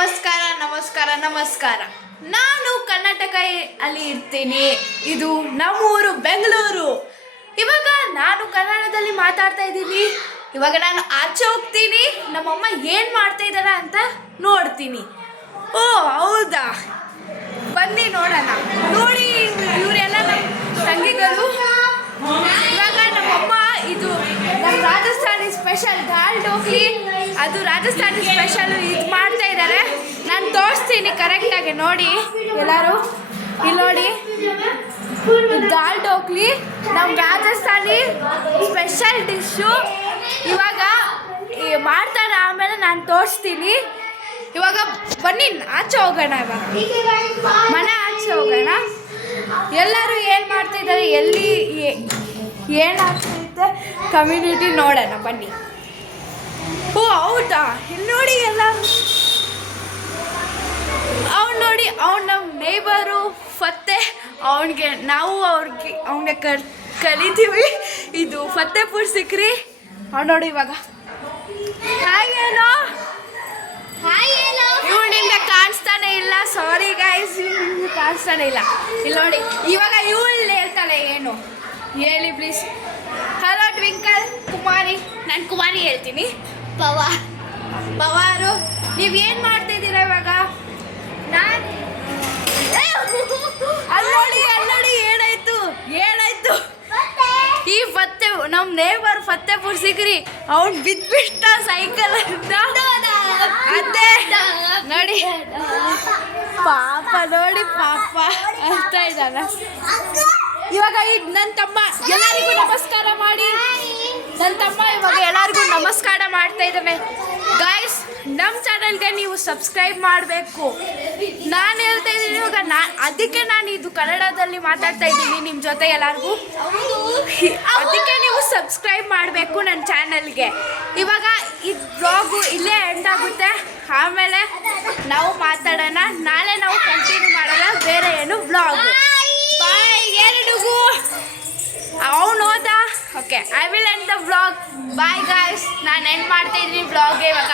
ನಮಸ್ಕಾರ ನಮಸ್ಕಾರ ನಮಸ್ಕಾರ. ನಾನು ಕರ್ನಾಟಕ ಅಲ್ಲಿ ಇರ್ತೀನಿ. ಇದು ನಮ್ಮೂರು ಬೆಂಗಳೂರು. ಇವಾಗ ನಾನು ಕನ್ನಡದಲ್ಲಿ ಮಾತಾಡ್ತಾ ಇದ್ದೀನಿ. ಇವಾಗ ನಾನು ಆಚೆ ಹೋಗ್ತೀನಿ, ನಮ್ಮಮ್ಮ ಏನು ಮಾಡ್ತಾ ಇದ್ದಾರೆ ಅಂತ ನೋಡ್ತೀನಿ. ಓ ಹೌದಾ, ಬನ್ನಿ ನೋಡೋಣ. ನೋಡಿ ಇವರೆಲ್ಲ ನಮ್ಮ ತಂಗಿಗಳು. ಇವಾಗ ನಮ್ಮಮ್ಮ ಇದು ನಮ್ಮ ರಾಜಸ್ಥಾನಿ ಸ್ಪೆಷಲ್ ದಾಲ್ ಢೋಕ್ಲಿ, ಅದು ರಾಜಸ್ಥಾನಿ ಸ್ಪೆಷಲ್ ಇದು ಮಾಡ್ತಾ ಇದ್ದಾರೆ. ನಾನು ತೋರಿಸ್ತೀನಿ ಕರೆಕ್ಟಾಗಿ. ನೋಡಿ ಎಲ್ಲರೂ ಇಲ್ಲಿ ನೋಡಿ, ದಾಲ್ ಢೋಕ್ಲಿ ನಮ್ಮ ರಾಜಸ್ಥಾನಿ ಸ್ಪೆಷಲ್ ಡಿಶ್ಶು. ಇವಾಗ ಮಾಡ್ತಾರೆ, ಆಮೇಲೆ ನಾನು ತೋರಿಸ್ತೀನಿ. ಇವಾಗ ಬನ್ನಿ ಆಚೆ ಹೋಗೋಣ. ಇವಾಗ ಮನೆ ಆಚೆ ಹೋಗೋಣ. ಎಲ್ಲರೂ ಏನು ಮಾಡ್ತಾಯಿದ್ದಾರೆ, ಎಲ್ಲಿ ಏನಾಗ್ತೈತೆ ಕಮ್ಯುನಿಟಿ ನೋಡೋಣ ಬನ್ನಿ. ಓ ಹೌದಾ, ಇಲ್ಲಿ ನೋಡಿ ಎಲ್ಲ. ಅವ್ನು ನೋಡಿ, ಅವ್ನು ನಮ್ಮ ನೇಬರು ಫತ್ತೆ. ಅವನಿಗೆ ಕಲಿತೀವಿ. ಇದು ಫತ್ತೇಪುರ್ ಸಿಕ್ರಿ. ಅವ್ನು ನೋಡಿ ಇವಾಗ ಹಾಯ್ ಏನೋ ಇವ್ರು ನಿಮ್ಗೆ ಕಾಣಿಸ್ತಾನೆ ಇಲ್ಲ. ಸಾರಿ ಗೈಸ್, ನಿಮ್ಗೆ ಕಾಣಿಸ್ತಾನೆ ಇಲ್ಲ. ಇಲ್ಲಿ ನೋಡಿ ಇವಾಗ ಇವಳು ಹೇಳ್ತಾಳೆ. ಏನು ಹೇಳಿ ಪ್ಲೀಸ್. ಹಲೋ ಟ್ವಿಂಕಲ್, ಕುಮಾರಿ. ನಾನು ಕುಮಾರಿ ಹೇಳ್ತೀನಿ. ಪವಾರು, ನೀವೇನು ಮಾಡ್ತಿದ್ದೀರಾ ಇವಾಗ? ನಾನು ಅಲ್ಲೋಡಿ ಏನಾಯ್ತು ಈ ಫತ್ತೆ ನಮ್ಮ ನೇಬರ್ ಫತ್ತೇಪುರ್ ಸಿಕ್ರಿ. ಅವ್ನು ಬಿದ್ಬಿಟ್ಟ ಸೈಕಲ್ ಅಂತ. ಅದೇ ನೋಡಿ ಪಾಪ, ನೋಡಿ ಪಾಪ ಅಂತ ಇದ್ದಾನ. ಇವಾಗ ಈಗ ನನ್ನ ತಮ್ಮ ಎಲ್ಲರಿಗೂ ನಮಸ್ಕಾರ ಮಾಡಿ. ನನ್ನ ತಮ್ಮ ಇವಾಗ ಎಲ್ಲರಿಗೂ ನಮಸ್ಕಾರ ಮಾಡ್ತಾ ಇದ್ದಾನೆ. ಗೈಸ್, ನಮ್ಮ ಚಾನಲ್ಗೆ ನೀವು ಸಬ್ಸ್ಕ್ರೈಬ್ ಮಾಡಬೇಕು. ನಾನು ಹೇಳ್ತಾ ಇದ್ದೀನಿ ಇವಾಗ. ಅದಕ್ಕೆ ನಾನು ಇದು ಕನ್ನಡದಲ್ಲಿ ಮಾತಾಡ್ತಾ ಇದ್ದೀನಿ ನಿಮ್ಮ ಜೊತೆ ಎಲ್ಲರಿಗೂ. ಅದಕ್ಕೆ ನೀವು ಸಬ್ಸ್ಕ್ರೈಬ್ ಮಾಡಬೇಕು ನನ್ನ ಚಾನಲ್ಗೆ. ಇವಾಗ ಈ ಬ್ಲಾಗು ಇಲ್ಲೇ ಎಂಡ್ ಆಗುತ್ತೆ. ಆಮೇಲೆ ನಾವು ಮಾತಾಡೋಣ. ನಾಳೆ ನಾವು ಕಂಟಿನ್ಯೂ ಮಾಡೋಣ ಬೇರೆ ಏನು ಬ್ಲಾಗ್. ಬಾಯ್. ಎರಡುಗೂ ಅವನು ಹೋದ. Okay, I will end the vlog. Bye guys. ನಾನು ಎಂಡ್ ಮಾಡ್ತಾ ಇದ್ದೀನಿ ವ್ಲಾಗ್ಗೆ ಇವಾಗ.